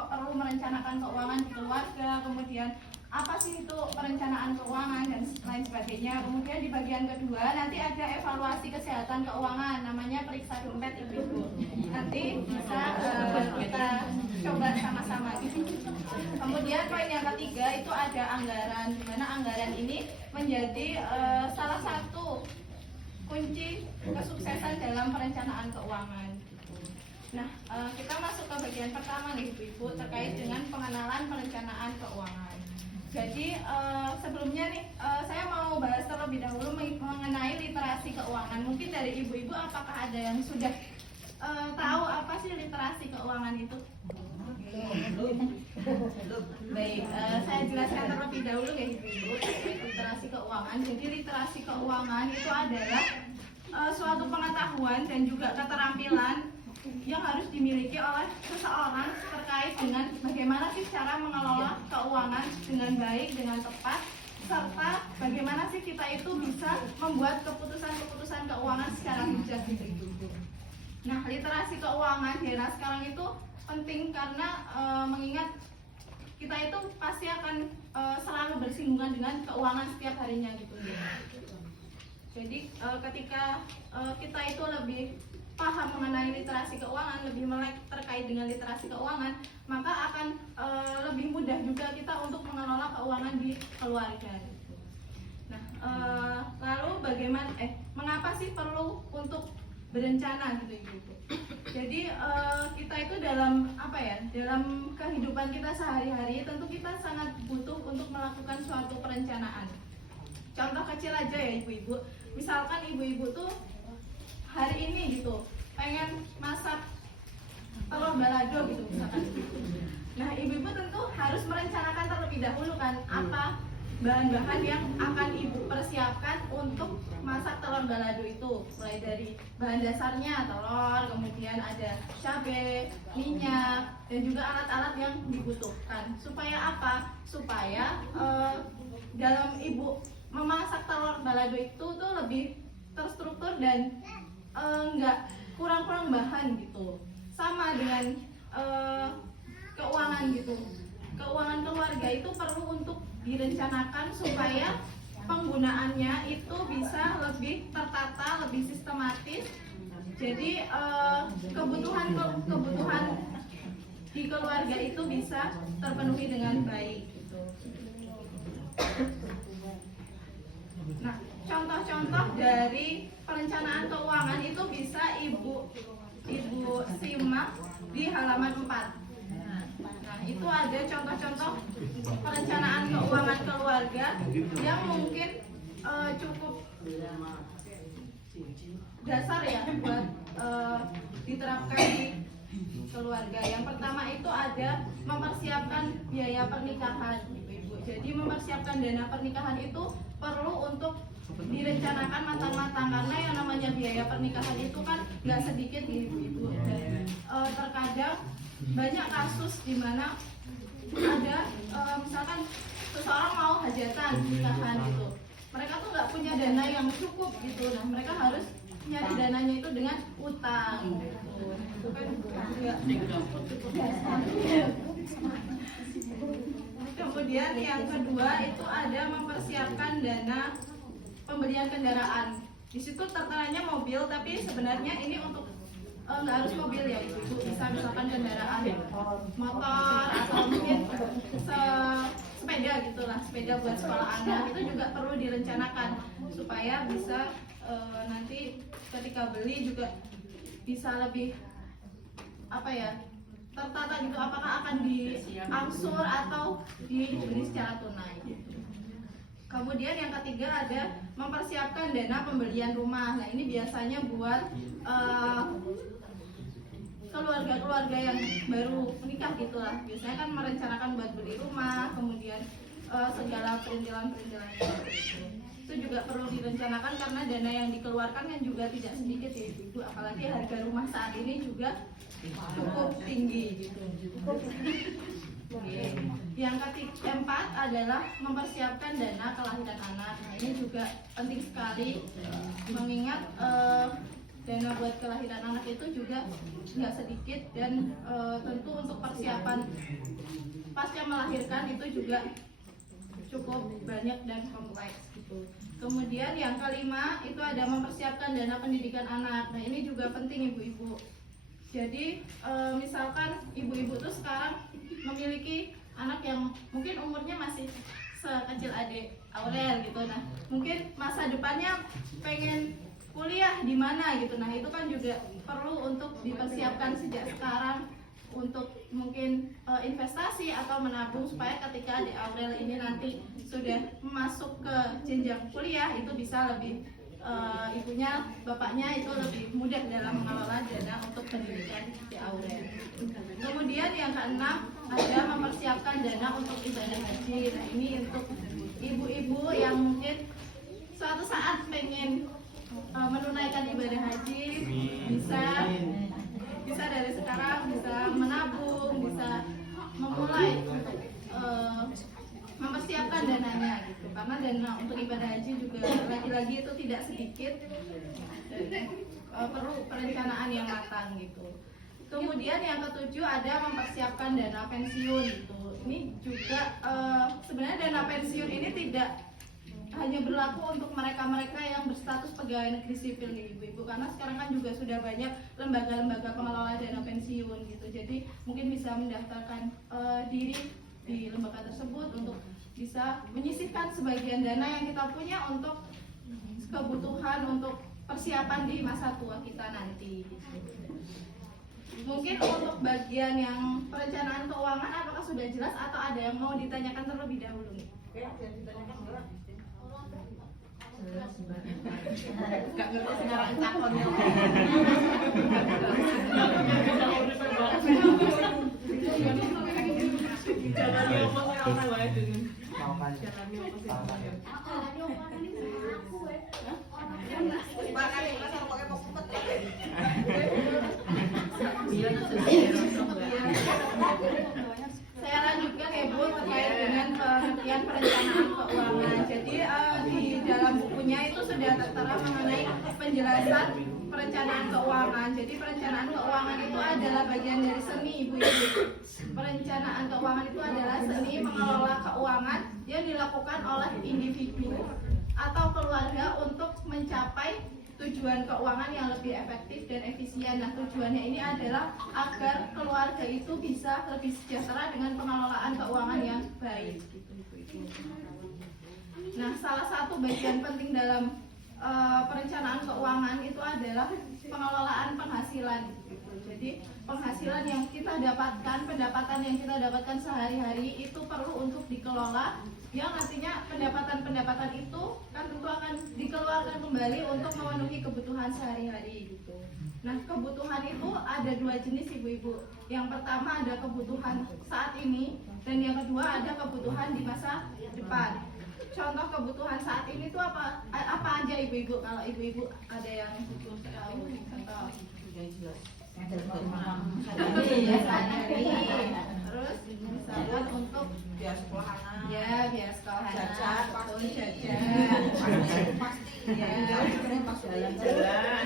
kok perlu merencanakan keuangan di keluarga, kemudian apa sih itu perencanaan keuangan dan lain sebagainya. Kemudian di bagian kedua nanti ada evaluasi kesehatan keuangan, namanya periksa dompet ibu-ibu. Nanti bisa kita coba sama-sama gitu. Kemudian poin yang ketiga itu ada anggaran, di mana anggaran ini menjadi salah satu kunci kesuksesan dalam perencanaan keuangan. Nah, kita masuk ke bagian pertama nih ibu-ibu, terkait dengan pengenalan perencanaan keuangan. Jadi sebelumnya nih saya mau bahas terlebih dahulu mengenai literasi keuangan. Mungkin dari ibu-ibu apakah ada yang sudah tahu apa sih literasi keuangan itu? Baik, saya jelaskan terlebih dahulu ya ibu-ibu literasi keuangan. Jadi literasi keuangan itu adalah suatu pengetahuan dan juga keterampilan yang harus dimiliki oleh seseorang terkait dengan bagaimana sih cara mengelola keuangan dengan baik, dengan tepat, serta bagaimana sih kita itu bisa membuat keputusan-keputusan keuangan secara bijak gitu. Nah, literasi keuangan di era sekarang itu penting karena mengingat kita itu pasti akan selalu bersinggungan dengan keuangan setiap harinya gitu. Jadi ketika kita itu lebih paham mengenai literasi keuangan, lebih melek terkait dengan literasi keuangan, maka akan lebih mudah juga kita untuk mengelola keuangan di keluarga. Nah, lalu bagaimana? Mengapa sih perlu untuk berencana gitu ibu? Jadi kita itu dalam dalam kehidupan kita sehari-hari tentu kita sangat butuh untuk melakukan suatu perencanaan. Contoh kecil aja ya ibu-ibu. Misalkan ibu-ibu tuh hari ini gitu pengen masak telur balado gitu misalkan. Nah, ibu-ibu tentu harus merencanakan terlebih dahulu kan apa bahan-bahan yang akan ibu persiapkan untuk masak telur balado itu. Mulai dari bahan dasarnya telur, kemudian ada cabai, minyak, dan juga alat-alat yang dibutuhkan. Supaya apa? Supaya dalam ibu memasak telur balado itu tuh lebih terstruktur dan nggak kurang-kurang bahan gitu. Sama dengan keuangan gitu. Keuangan keluarga itu perlu untuk direncanakan supaya penggunaannya itu bisa lebih tertata, lebih sistematis. Jadi kebutuhan di keluarga itu bisa terpenuhi dengan baik gitu. Nah, contoh-contoh dari perencanaan keuangan itu bisa ibu simak di halaman 4. Nah, itu ada contoh-contoh perencanaan keuangan keluarga yang mungkin cukup dasar ya buat diterapkan di keluarga. Yang pertama itu ada mempersiapkan biaya pernikahan, ibu-ibu. Jadi mempersiapkan dana pernikahan itu perlu untuk direncanakan matang-matang karena yang namanya biaya pernikahan itu kan nggak sedikit ibu-ibu. Dan terkadang banyak kasus di mana ada misalkan seseorang mau hajatan nikahan gitu, mereka tuh nggak punya dana yang cukup gitu. Nah, mereka harus nyari dananya itu dengan utang gitu. Itu kan juga. Kemudian yang kedua itu ada mempersiapkan dana pembelian kendaraan. Di situ terteranya mobil, tapi sebenarnya ini untuk nggak harus mobil ya ibu, bisa misalkan kendaraan motor atau mungkin sepeda gitulah, sepeda buat sekolah anak itu juga perlu direncanakan supaya bisa nanti ketika beli juga bisa lebih tertata gitu, apakah akan diangsur atau dibeli secara tunai gitu. Kemudian yang ketiga ada mempersiapkan dana pembelian rumah. Nah, ini biasanya buat keluarga-keluarga yang baru menikah gitulah. Biasanya kan merencanakan buat beli rumah, kemudian segala perintilan-perintilan itu juga perlu direncanakan karena dana yang dikeluarkan kan juga tidak sedikit ya ibu, apalagi harga rumah saat ini juga cukup tinggi gitu. Yang keempat adalah mempersiapkan dana kelahiran anak. Nah, ini juga penting sekali mengingat dana buat kelahiran anak itu juga nggak sedikit dan tentu untuk persiapan persiapan pasca melahirkan itu juga cukup banyak dan kompleks gitu. Kemudian yang kelima itu ada mempersiapkan dana pendidikan anak. Nah ini juga penting ibu-ibu. Jadi misalkan ibu-ibu tuh sekarang memiliki anak yang mungkin umurnya masih sekecil adik Aurel gitu. Nah mungkin masa depannya pengen kuliah di mana gitu. Nah itu kan juga perlu untuk dipersiapkan sejak sekarang untuk mungkin investasi atau menabung supaya ketika adik Aurel ini nanti sudah masuk ke jenjang kuliah itu bisa lebih ibunya, bapaknya itu lebih mudah dalam mengelola dana untuk pendidikan di Aurel. Kemudian yang keenam ada mempersiapkan dana untuk ibadah haji. Nah ini untuk ibu-ibu yang mungkin suatu saat pengen menunaikan ibadah haji bisa dari sekarang bisa menabung, bisa memulai untuk mempersiapkan dananya gitu. Karena dana untuk ibadah haji juga lagi-lagi itu tidak sedikit dan perlu perencanaan yang matang gitu. Kemudian yang ketujuh ada mempersiapkan dana pensiun gitu. Ini juga sebenarnya dana pensiun ini tidak hanya berlaku untuk mereka-mereka yang berstatus pegawai negeri sipil nih ibu-ibu, karena sekarang kan juga sudah banyak lembaga-lembaga pengelola dana pensiun gitu. Jadi mungkin bisa mendaftarkan diri di lembaga tersebut untuk bisa menyisihkan sebagian dana yang kita punya untuk kebutuhan untuk persiapan di masa tua kita nanti gitu. Mungkin untuk bagian yang perencanaan keuangan apakah sudah jelas atau ada yang mau ditanyakan terlebih dahulu nih? Gak ngerti sekarang cakonnya. Saya lanjutkan ya Bu terkait dengan pengertian perencanaan keuangan. Jadi di dalam bukunya itu sudah tertera mengenai penjelasan perencanaan keuangan. Jadi perencanaan keuangan itu adalah bagian dari seni ibu-ibu. Perencanaan keuangan itu adalah seni mengelola keuangan yang dilakukan oleh individu atau keluarga untuk mencapai tujuan keuangan yang lebih efektif dan efisien. Nah tujuannya ini adalah agar keluarga itu bisa lebih sejahtera dengan pengelolaan keuangan yang baik. Nah salah satu bagian penting dalam perencanaan keuangan itu adalah pengelolaan penghasilan. Jadi penghasilan yang kita dapatkan, pendapatan yang kita dapatkan sehari-hari itu perlu untuk dikelola. Yang nantinya pendapatan-pendapatan itu kan tentu akan dikeluarkan kembali untuk memenuhi kebutuhan sehari-hari gitu. Nah kebutuhan itu ada dua jenis ibu-ibu. Yang pertama ada kebutuhan saat ini dan yang kedua ada kebutuhan di masa depan. Contoh kebutuhan saat ini itu apa aja ibu-ibu? Kalau ibu-ibu ada yang butuh tahu contoh terus misalkan untuk biaya sekolah anak, ya biaya sekolah anak, jajan pasti ya jalan-jalan.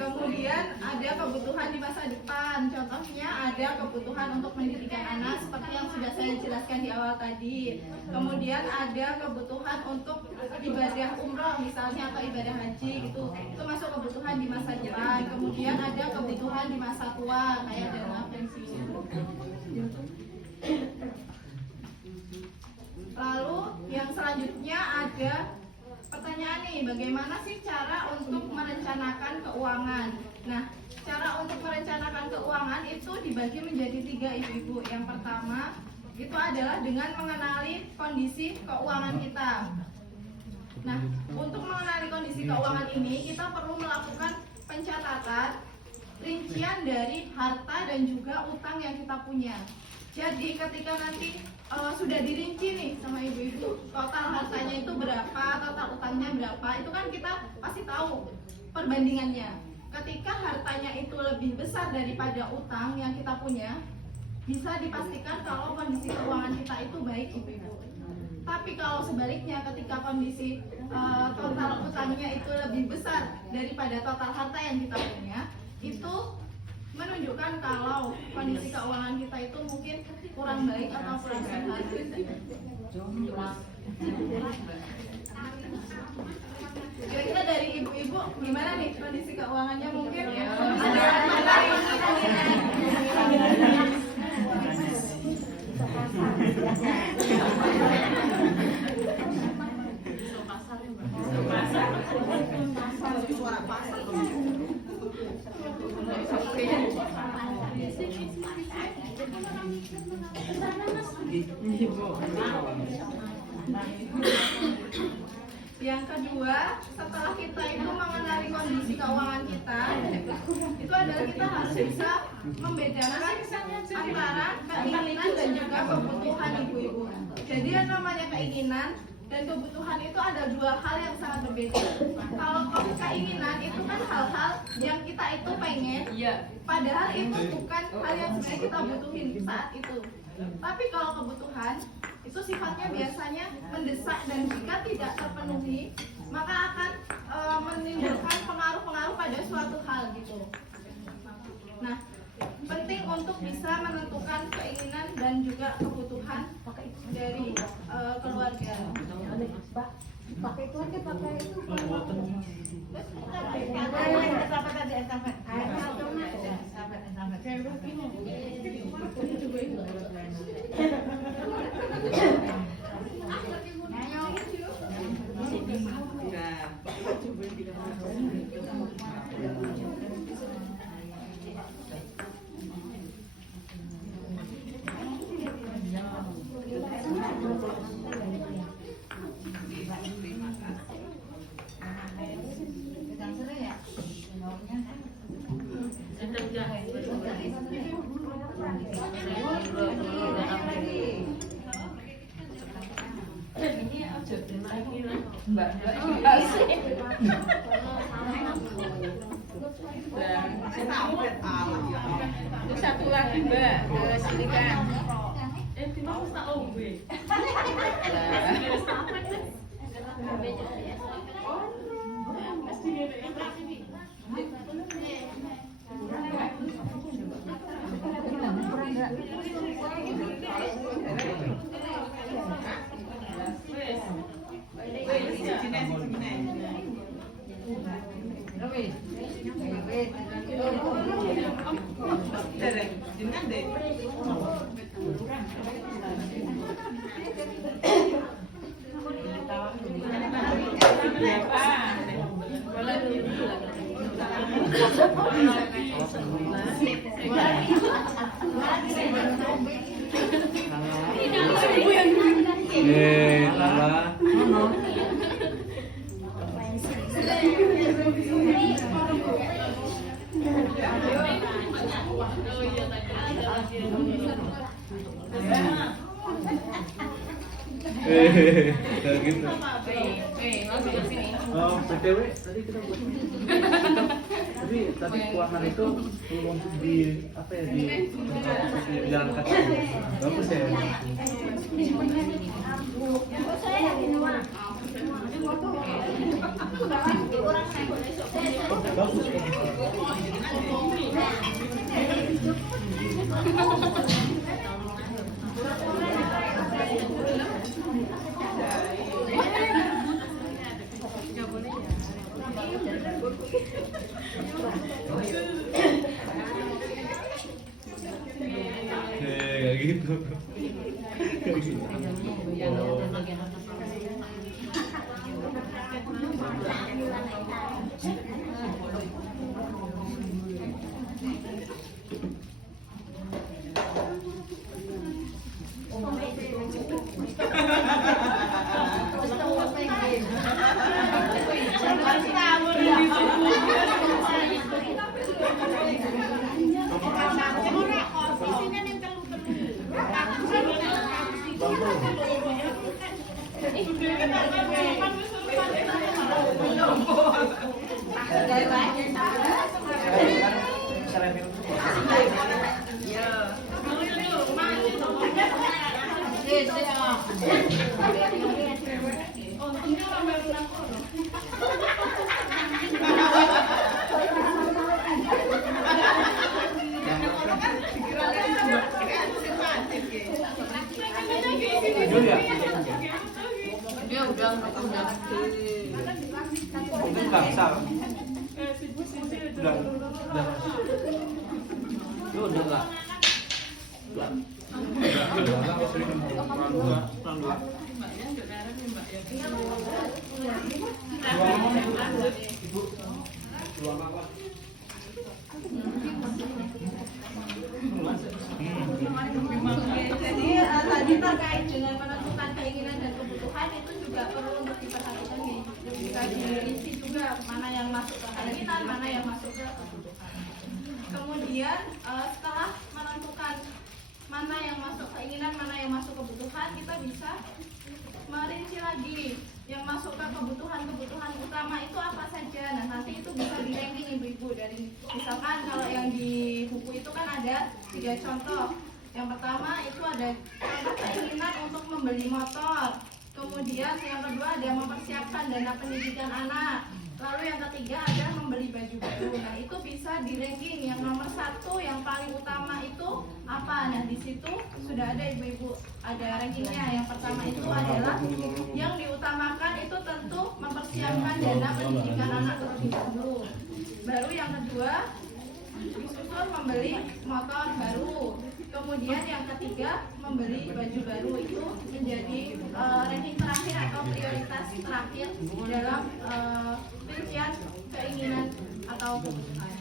Kemudian ada kebutuhan di masa depan, contohnya ada kebutuhan untuk pendidikan anak seperti yang sudah saya jelaskan di awal tadi. Kemudian ada kebutuhan untuk ibadah umroh misalnya atau ibadah haji gitu, itu masuk kebutuhan di masa depan. Kemudian ada kebutuhan di masa tua kayak dana pensiun. Lalu yang selanjutnya ada pertanyaan nih, bagaimana sih cara untuk merencanakan keuangan? Nah, cara untuk merencanakan keuangan itu dibagi menjadi 3 ibu-ibu. Yang pertama itu adalah dengan mengenali kondisi keuangan kita. Nah, untuk mengenali kondisi keuangan ini kita perlu melakukan pencatatan rincian dari harta dan juga utang yang kita punya. Jadi ketika nanti sudah dirinci nih sama ibu-ibu total hartanya itu berapa, total utangnya berapa, itu kan kita pasti tahu perbandingannya. Ketika hartanya itu lebih besar daripada utang yang kita punya, bisa dipastikan kalau kondisi keuangan kita itu baik ibu-ibu. Tapi kalau sebaliknya ketika kondisi total utangnya itu lebih besar daripada total harta yang kita punya, itu menunjukkan menunjukkan kalau kondisi keuangan kita itu mungkin kurang baik atau kurang sehat. Kira-kira dari ibu-ibu gimana nih kondisi keuangannya, mungkin ada Yang kedua, setelah kita itu mengenali kondisi keuangan kita, itu adalah kita harus bisa membedakan antara keinginan dan juga kebutuhan ibu-ibu. Jadi yang namanya keinginan dan kebutuhan itu ada dua hal yang sangat berbeda. Kalau keinginan itu kan hal-hal yang kita itu pengen, padahal itu bukan hal yang sebenarnya kita butuhin saat itu. Tapi kalau kebutuhan itu sifatnya biasanya mendesak, dan jika tidak terpenuhi maka akan menimbulkan pengaruh-pengaruh pada suatu hal gitu. Nah, penting untuk bisa menentukan keinginan dan juga kebutuhan dari keluarga. Pakai keluarga, pakai itu. Satu lagi Mbak, silakan. Gitu. Oh, PTW tadi kita buat tadi keuangan itu belum di apa ya, dijalankan. Bagus ya. Bagus. Kayak gitu. Itu udah enggak? Enggak. Jadi tadi terkait dengan menentukan keinginan dan kebutuhan itu juga perlu untuk diperhatikan nih. Bisa diisi juga mana yang masuk ke keinginan, mana yang masuk ke kebutuhan. Kemudian setelah menentukan mana yang masuk keinginan, mana yang masuk kebutuhan, kita bisa merinci lagi yang masuk ke kebutuhan utama itu apa saja. Nah, nanti itu bisa di-ranking ibu-ibu dari misalkan kalau yang di buku itu kan ada 3 contoh. Yang pertama itu ada contoh keinginan untuk membeli motor. Kemudian yang kedua ada mempersiapkan dana pendidikan anak. Lalu yang ketiga ada membeli baju baru. Nah, itu bisa di-ranking yang nomor 1 yang paling utama itu apa. Nah, di situ sudah ada ibu-ibu ada rankingnya. Yang pertama itu adalah yang diutamakan itu tentu mempersiapkan dana pendidikan anak terlebih dahulu. Baru yang kedua disusul membeli motor baru. Kemudian yang ketiga membeli baju baru. Itu menjadi ranking terakhir atau prioritas terakhir dalam rincian keinginan atau kebutuhan.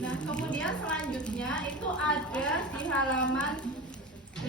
Nah, kemudian selanjutnya itu ada di halaman 8.